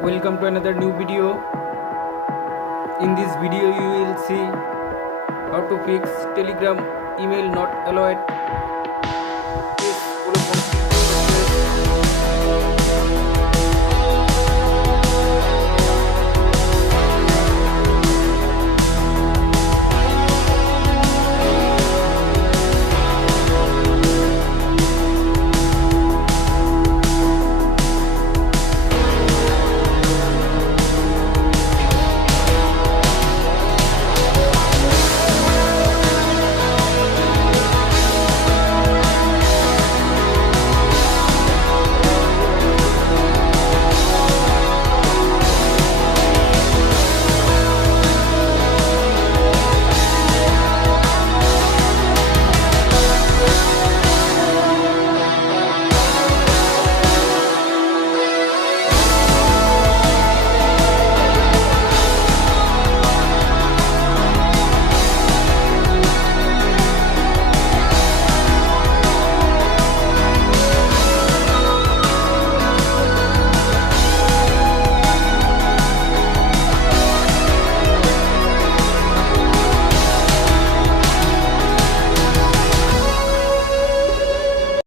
Welcome to another new video. In this video you will see how to fix Telegram email not allowed.